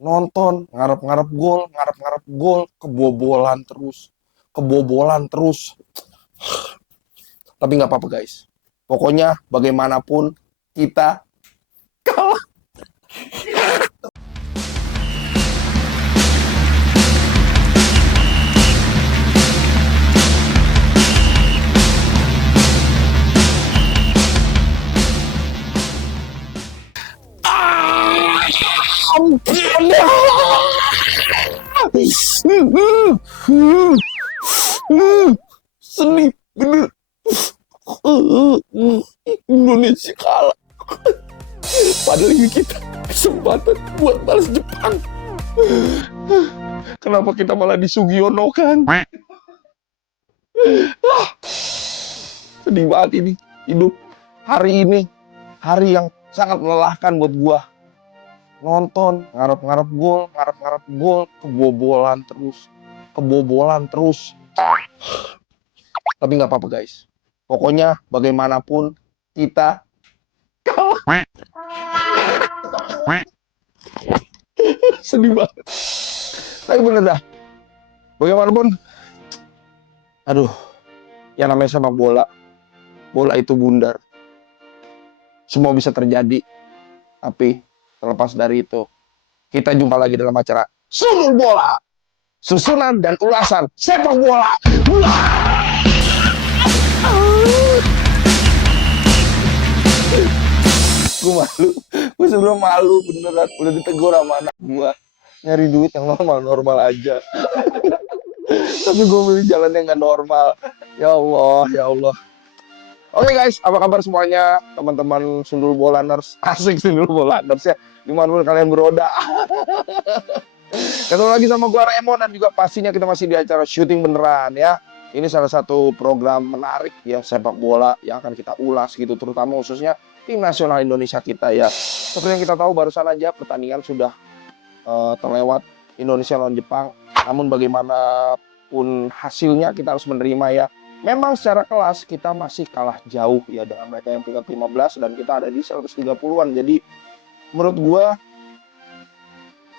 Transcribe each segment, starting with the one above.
nonton ngarep-ngarep gol, kebobolan terus. Tapi nggak apa-apa guys. Pokoknya bagaimanapun kita kalah. Ampun ya. Sedih bener. Indonesia kalah. Padahal ini kita kesempatan buat balas Jepang. Kenapa kita malah di Sugiono kan? Sedih banget ini hidup. Hari ini hari yang sangat melelahkan buat gua. Nonton ngarep-ngarep gol, kebobolan terus. Tapi nggak apa-apa guys. Pokoknya bagaimanapun kita kalah. Sedih banget. Tapi bener dah. Bagaimanapun, aduh, yang namanya sepak bola, bola itu bundar. Semua bisa terjadi. Tapi terlepas dari itu, kita jumpa lagi dalam acara Sundul Bola. Susunan dan ulasan sepak bola. Gue malu, gue sebenernya malu beneran. Udah ditegur sama anak gue, nyari duit yang normal-normal aja. Tapi gue milih jalan yang gak normal. Ya Allah, ya Allah. Oke guys, apa kabar semuanya teman-teman Sundul Bolaners? Asik Sundul Bolaners ya, dimanapun kalian beroda. Ketemu lagi sama gua Raymond, dan juga pastinya kita masih di acara syuting beneran ya. Ini salah satu program menarik ya, sepak bola yang akan kita ulas gitu, terutama khususnya tim nasional Indonesia kita ya. Seperti yang kita tahu barusan aja pertandingan sudah terlewat, Indonesia lawan Jepang. Namun bagaimanapun hasilnya kita harus menerima ya. Memang secara kelas kita masih kalah jauh ya dengan mereka yang peringkat 15 dan kita ada di 130-an. Jadi menurut gua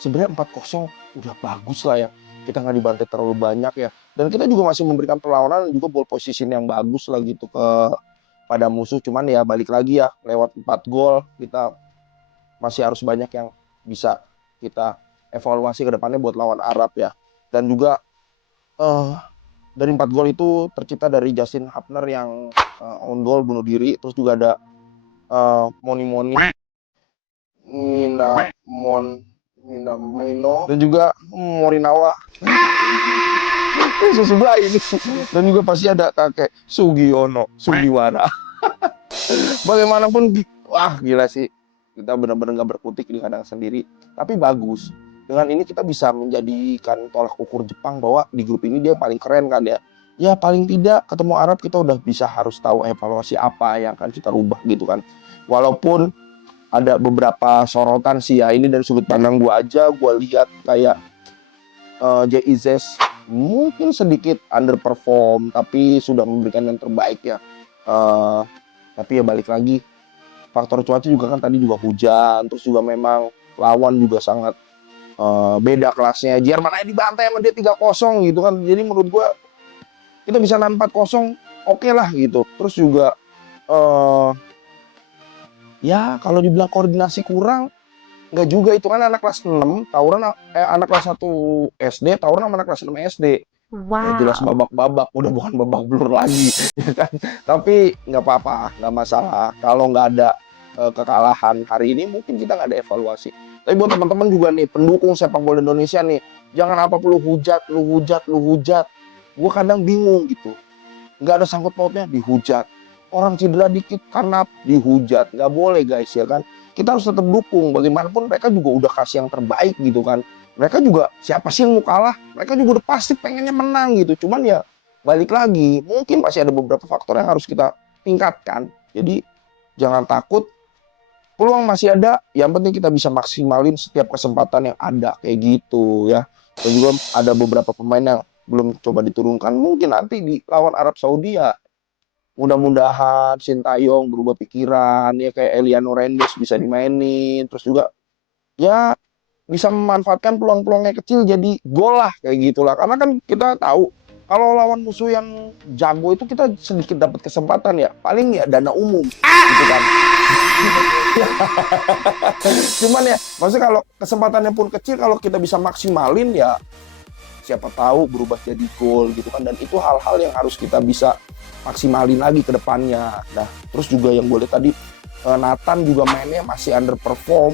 sebenarnya 4-0 udah bagus lah ya. Kita nggak dibantai terlalu banyak ya. Dan kita juga masih memberikan perlawanan dan juga ball position yang bagus lah gitu pada musuh. Cuman ya balik lagi ya, lewat 4 gol kita masih harus banyak yang bisa kita evaluasi ke depannya buat lawan Arab ya. Dan juga dari 4 gol itu tercipta dari Justin Hapner yang on goal bunuh diri. Terus juga ada Moni Minamino dan juga Morinawa. Sesudah ini. Dan juga pasti ada kakek Sugiwara. Bagaimanapun, wah gila sih. Kita benar-benar gak berkutik di kandang sendiri. Tapi bagus. Dengan ini kita bisa menjadikan tolak ukur Jepang bahwa di grup ini dia paling keren kan ya. Ya paling tidak ketemu Arab kita udah bisa harus tahu evaluasi apa yang akan kita rubah gitu kan. Walaupun ada beberapa sorotan sih ya, ini dari sudut pandang gue aja, gue lihat kayak JIZ mungkin sedikit underperform tapi sudah memberikan yang terbaik ya. Tapi ya balik lagi, faktor cuaca juga kan, tadi juga hujan, terus juga memang lawan juga sangat beda kelasnya. Jerman aja dibantai sama dia 3-0 gitu kan. Jadi menurut gue kita bisa menang 4-0 oke lah gitu. Terus juga ya kalau dibilang koordinasi kurang, nggak juga, itu kan anak kelas 6 tawuran, anak kelas 1 SD tawuran sama anak kelas 6 SD. Ya jelas Wow. babak-babak, udah bukan babak belur lagi. Ya kan? Tapi nggak apa-apa, nggak masalah. Kalau nggak ada kekalahan hari ini, mungkin kita nggak ada evaluasi. Tapi buat teman-teman juga nih, pendukung sepak bola Indonesia nih, jangan apa perlu hujat. Gue kadang bingung gitu. Nggak ada sangkut pautnya dihujat. Orang cedera dikit karena dihujat. Nggak boleh guys ya kan. Kita harus tetap dukung. Bagaimanapun mereka juga udah kasih yang terbaik gitu kan. Mereka juga, siapa sih yang mau kalah? Mereka juga udah pasti pengennya menang gitu. Cuman ya balik lagi, mungkin masih ada beberapa faktor yang harus kita tingkatkan. Jadi jangan takut, peluang masih ada. Yang penting kita bisa maksimalin setiap kesempatan yang ada kayak gitu ya. Dan juga ada beberapa pemain yang belum coba diturunkan, mungkin nanti di lawan Arab Saudi ya mudah-mudahan Sintayong berubah pikiran ya, kayak Eliano Rendes bisa dimainin. Terus juga ya bisa memanfaatkan peluang-peluangnya kecil jadi gol lah kayak gitulah. Karena kan kita tahu kalau lawan musuh yang jago itu kita sedikit dapat kesempatan ya, paling ya dana umum gitu kan. Cuman ya, maksudnya kalau kesempatannya pun kecil, kalau kita bisa maksimalin ya siapa tahu berubah jadi gol gitu kan. Dan itu hal-hal yang harus kita bisa maksimalin lagi ke depannya. Nah, terus juga yang gue lihat tadi, Nathan juga mainnya masih underperform.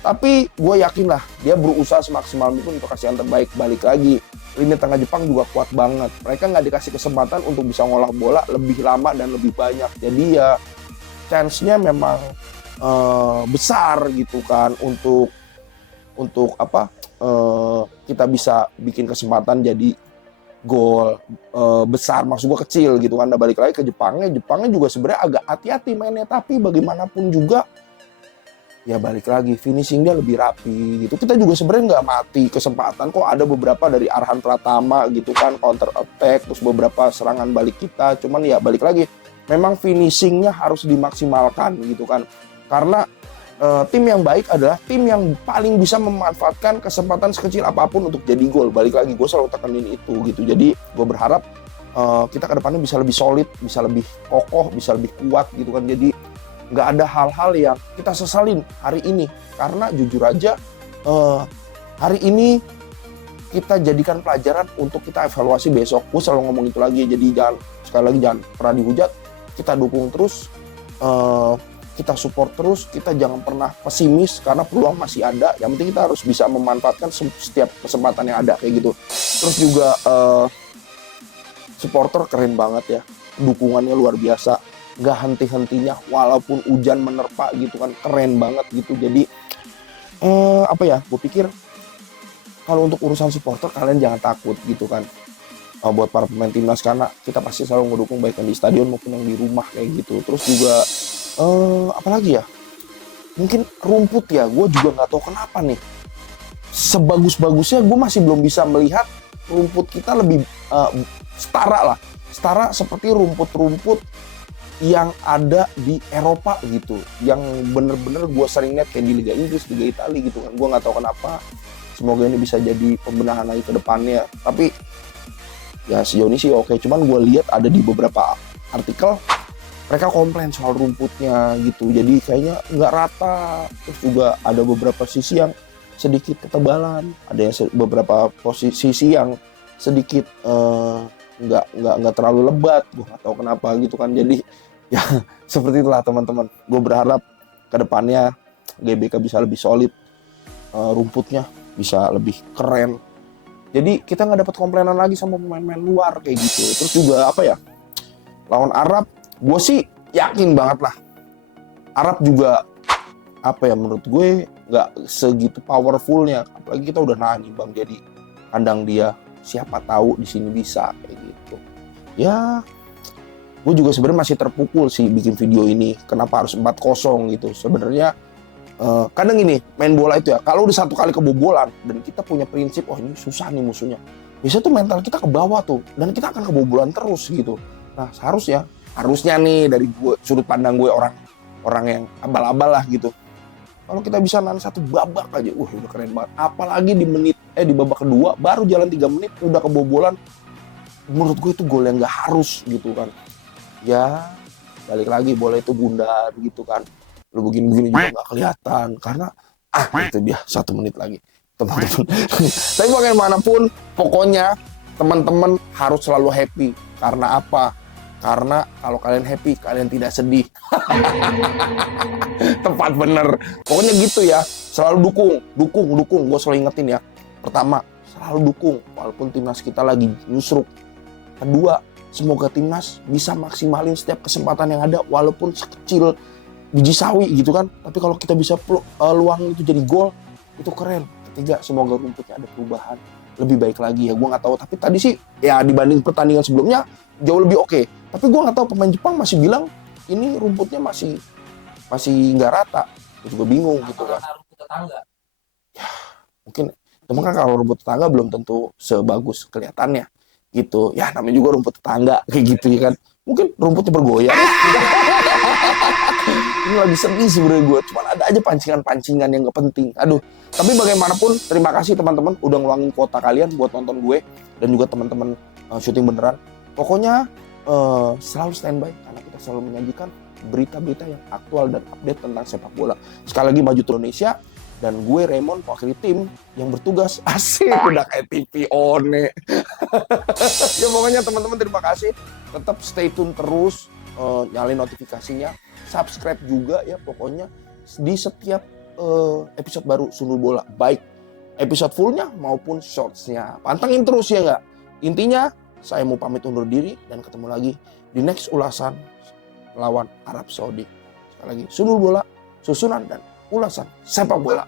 Tapi gue yakin lah, dia berusaha semaksimal mungkin untuk kasih yang terbaik. Balik lagi, lini tengah Jepang juga kuat banget. Mereka nggak dikasih kesempatan untuk bisa ngolah bola lebih lama dan lebih banyak. Jadi ya, chance-nya memang besar gitu kan untuk apa kita bisa bikin kesempatan jadi gol besar, maksud gue kecil gitu kan. Nah, balik lagi ke Jepangnya juga sebenarnya agak hati-hati mainnya, tapi bagaimanapun juga ya balik lagi finishing dia lebih rapi gitu. Kita juga sebenarnya nggak mati kesempatan kok, ada beberapa dari Arhan Pratama gitu kan, counter attack, terus beberapa serangan balik kita. Cuman ya balik lagi, memang finishingnya harus dimaksimalkan gitu kan. Karena tim yang baik adalah tim yang paling bisa memanfaatkan kesempatan sekecil apapun untuk jadi gol. Balik lagi, gue selalu tekanin itu gitu. Jadi gue berharap kita ke depannya bisa lebih solid, bisa lebih kokoh, bisa lebih kuat gitu kan. Jadi nggak ada hal-hal yang kita sesalin hari ini. Karena jujur aja hari ini kita jadikan pelajaran untuk kita evaluasi besok. Gue selalu ngomong itu lagi. Jadi sekali lagi jangan pernah dihujat. Kita dukung terus, kita support terus, kita jangan pernah pesimis karena peluang masih ada. Yang penting kita harus bisa memanfaatkan setiap kesempatan yang ada kayak gitu. Terus juga supporter keren banget ya, dukungannya luar biasa, nggak henti-hentinya walaupun hujan menerpa gitu kan, keren banget gitu. Jadi apa ya, gue pikir kalau untuk urusan supporter kalian jangan takut gitu kan, buat para pemain timnas, karena kita pasti selalu ngedukung baik yang di stadion maupun yang di rumah kayak gitu. Terus juga apalagi ya, mungkin rumput ya, gue juga nggak tahu kenapa nih, sebagus-bagusnya gue masih belum bisa melihat rumput kita lebih setara seperti rumput-rumput yang ada di Eropa gitu, yang bener-bener gue sering lihat kayak di Liga Inggris, Liga Italia gitu kan. Gue nggak tahu kenapa, semoga ini bisa jadi pembenahan lagi ke depannya. Tapi ya sejauh ini sih oke. Cuman gue lihat ada di beberapa artikel mereka komplain soal rumputnya gitu, jadi kayaknya nggak rata. Terus juga ada beberapa sisi yang sedikit ketebalan, ada yang beberapa sisi yang sedikit nggak terlalu lebat. Gue nggak tahu kenapa gitu kan. Jadi ya seperti itulah teman-teman. Gue berharap kedepannya GBK bisa lebih solid, rumputnya bisa lebih keren. Jadi kita nggak dapat komplainan lagi sama pemain-pemain luar kayak gitu. Terus juga apa ya, lawan Arab, gue sih yakin banget lah. Arab juga apa ya, menurut gue nggak segitu powerfulnya. Apalagi kita udah nahan bang, jadi kandang dia. Siapa tahu di sini bisa kayak gitu. Ya, gue juga sebenarnya masih terpukul sih bikin video ini. Kenapa harus 4-0 gitu? Sebenarnya kadang gini, main bola itu ya, kalau udah satu kali kebobolan dan kita punya prinsip, oh ini susah nih musuhnya, biasanya tuh mental kita ke bawah tuh, dan kita akan kebobolan terus gitu. Nah harusnya nih dari gue, sudut pandang gue, orang yang abal-abal lah gitu, kalau kita bisa nahan satu babak aja, udah keren banget. Apalagi di babak kedua baru jalan 3 menit udah kebobolan, menurut gue itu gol yang nggak harus gitu kan. Ya balik lagi, bola itu bundar gitu kan, lu begini-begini juga nggak kelihatan karena itu dia 1 menit lagi teman-teman. Tapi bagaimanapun pokoknya teman-teman harus selalu happy. Karena apa? Karena kalau kalian happy, kalian tidak sedih. Tepat bener. Pokoknya gitu ya. Selalu dukung. Gue selalu ingetin ya. Pertama, selalu dukung walaupun timnas kita lagi nyusruk. Kedua, semoga timnas bisa maksimalin setiap kesempatan yang ada walaupun sekecil biji sawi gitu kan. Tapi kalau kita bisa luang itu jadi gol, itu keren. Ketiga, semoga rumputnya ada perubahan lebih baik lagi ya. Gue nggak tahu, tapi tadi sih ya dibanding pertandingan sebelumnya jauh lebih oke. Tapi gue nggak tahu, pemain Jepang masih bilang ini rumputnya masih nggak rata. Gue juga bingung gitu kan. Rumput tetangga. Ya, mungkin teman kan kalau rumput tetangga belum tentu sebagus kelihatannya gitu. Ya namanya juga rumput tetangga kayak gitu ya kan. Mungkin rumputnya bergoyang. Ini lagi sedih sebenarnya gue. Cuman ada aja pancingan-pancingan yang gak penting. Aduh. Tapi bagaimanapun, terima kasih teman-teman udah ngeluangin kuota kalian buat nonton gue dan juga teman-teman syuting beneran. Pokoknya selalu standby karena kita selalu menyajikan berita-berita yang aktual dan update tentang sepak bola. Sekali lagi maju terus Indonesia. Dan gue Raymond, wakil tim yang bertugas. Asik, udah kayak TV one. Ya pokoknya teman-teman terima kasih. Tetap stay tune terus, nyalain notifikasinya, subscribe juga ya pokoknya di setiap episode baru Sundul Bola, baik episode fullnya maupun shortsnya. Pantengin terus ya nggak. Intinya saya mau pamit undur diri dan ketemu lagi di next ulasan lawan Arab Saudi. Sekali lagi Sundul Bola, susunan dan ulasan sepak bola.